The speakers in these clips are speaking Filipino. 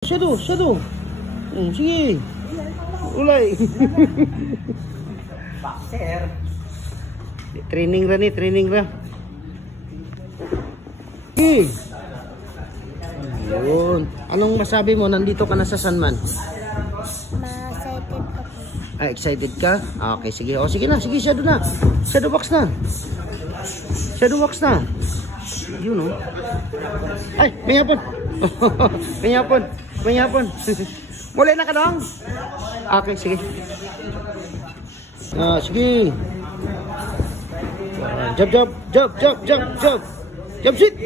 Shadow. Sige. Ulay. Boxer. Training ra. Sige. Yun. Anong masabi mo? Nandito ka na sa San Man? Ma-excited ako. Excited ka? Okay, sige. O, sige na. Sige, shadow na. Shadow box na. Yun, oh. Ay, may hapon. Muli na ka dong? Okay, sige. Sige. Jump. Jump seat.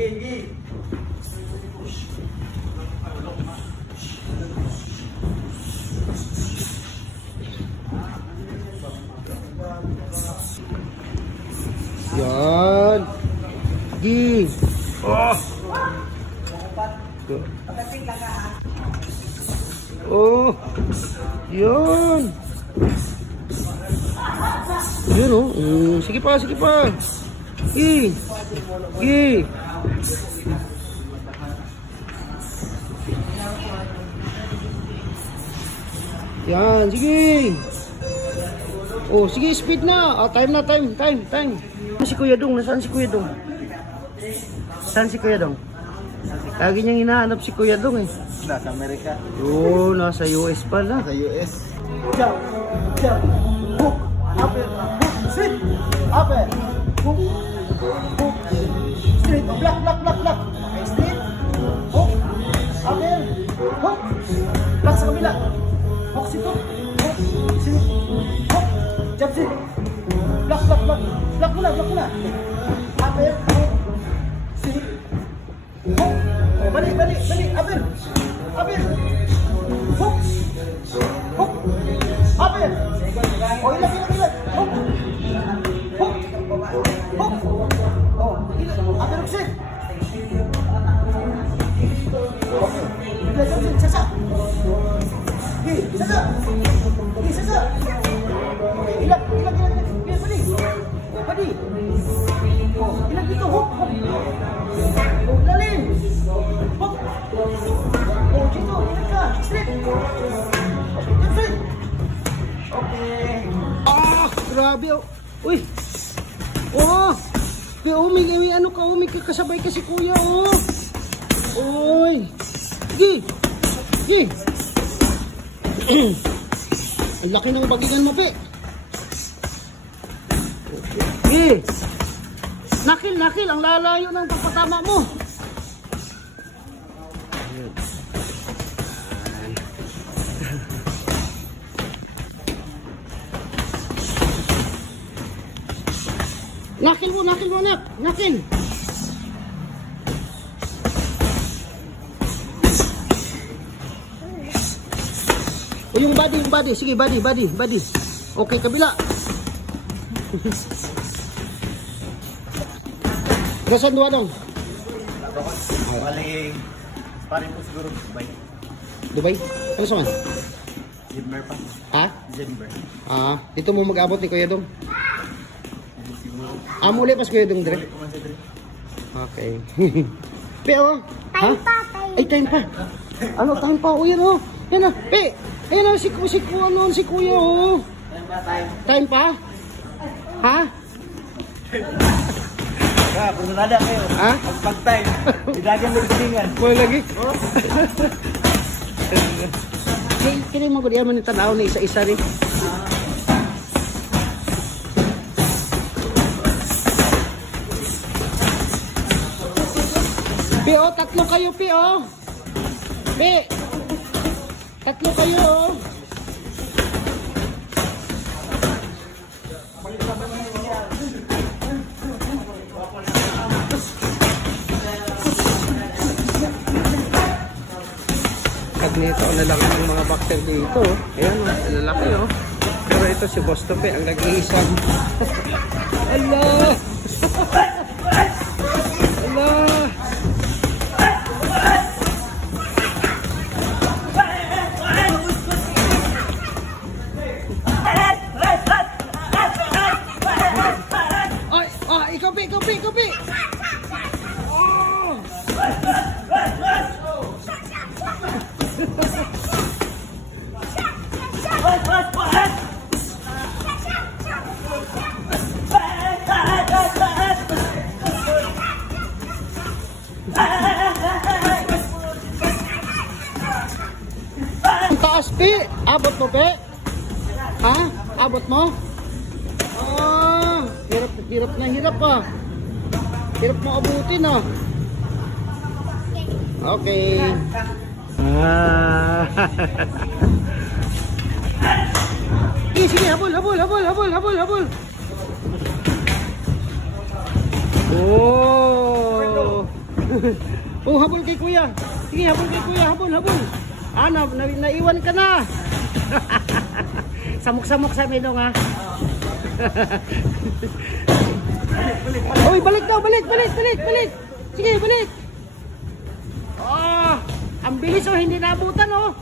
Yan. Sige. Yun. Yun, oh. Sige pa. Sige. Yan, sige. Oh, sige, speed na. Time na. Si Kuya Dong, nasaan si Kuya Dong? Saan si Kuya Dong? Lagi niyang hinahanap si Kuya Dong eh. Nasa Amerika. Oh, nasa US pala. Sa US. Jump. Hook. Upper. Hook. Straight. Upper. Hook. Straight. Block. Okay, straight. Hook. Upper. Hook. Block sa kabila. Hook si hook. Hook. Straight. Hook. Jump sit. Block. Block muna. Upper. Hook. Straight. Hook. Balik. Upper. Hook. Upper. Oh, ilang. Hook. Oh, upper hook sit. Okay. Ilang sit. Sasa. Sasa. Okay, ilang. Padi. Oh, ilang dito. Hook. Oh, lalim. Hook. Oh, dito. Ilang ka. Straight. Straight. Okay. Grabe, oh. Uy. May kasabay ka si Kuya, oh. Uy. Sige. Ang laki ng bagigan mo, pe. Sige. Nakil. Ang lalayo ng pagpatama mo. Nakil mo, anak. Nakil. O, yung body. Sige, body. Okay, kabila. Nasaan doon, dong? Maling parin po siguro Dubai? Ano sa man? Zimber pa. Ha? Zimber. Dito mo mag-abot ni Kuya Dong. Muli pas Kuya Dong dire. Okay. Pero, Time pa. Ay, time pa. Ano, time pa? O, yan, oh. Yan na, pe. Ayan na, si Kuya, oh. Time pa? Ha? Punta nada kayo. Ha? Pag-time. Idagan mo yung Boy lagi? Kaya mo ko diyan man itanaw na isa-isa rin. Pio, tatlo kayo, Pio. Tatlo kayo, oh. Nito ang lalaki ng mga boxer dito. Ayan, lalaki, oh. Pero ito si Boss Tope, ang nag-iisang. Allah! Ay, ikaw, Pi! Oh! Ang taas, Pe. Abot mo, Pe? Ha? Abot mo? Ah, hirap na hirap ah. Hirap mo abutin ah. Okay. Ah. Sige, habol. Oh. Oh, habol kay kuya. Sige, habol kay kuya, habol. Ah, naiwan ka na. Samok-samok sa minong ha. Oy, balik daw, balik. Sige, balik. Ah, ang bilis oh, hindi naabutan oh.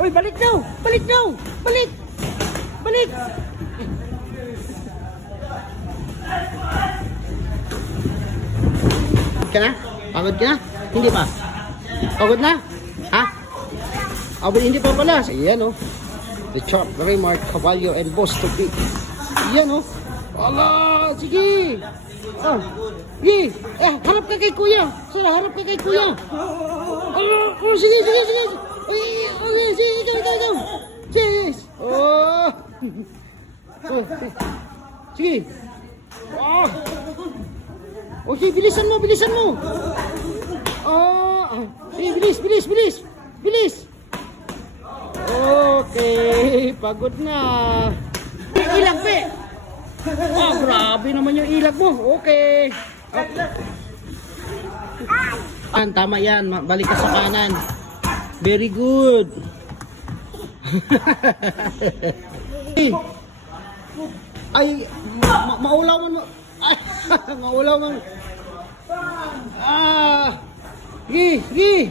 Oy, balik daw. Balik. Ka na? Pagod ka na? Hindi pa. Pagod na? Ha? Hindi pa pala. Ayan oh. The Chop, Raymart, Caballo, and Boston Beat. Ayan oh. Ala, sige. Oh, sige. Harap ka kay kuya. Sara, harap ka kay kuya. Oh, sige. Okay, sige, ikaw. Sige. Oh. Sige. Oh. Okay, bilisan mo. Oh. Sige, bilis. Okay, pagod na. Ilang, Pe. Oh, grabe naman yung ilag mo. Okay. Tama yan. Balik ka sa kanan. Very good. Ay, maulawan mo. Ay, maulawan. Ah. Sige.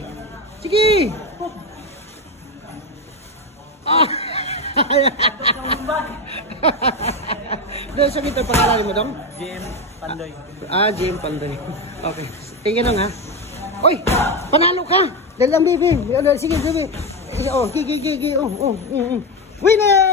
Ah. Doon sa kita pangalan mo dong? JM Pandoy. JM Pandoy. Okay. Tingin lang ha. Oy, panalo ka. Dali lang, baby. Sige. Oh, gigi. Winner!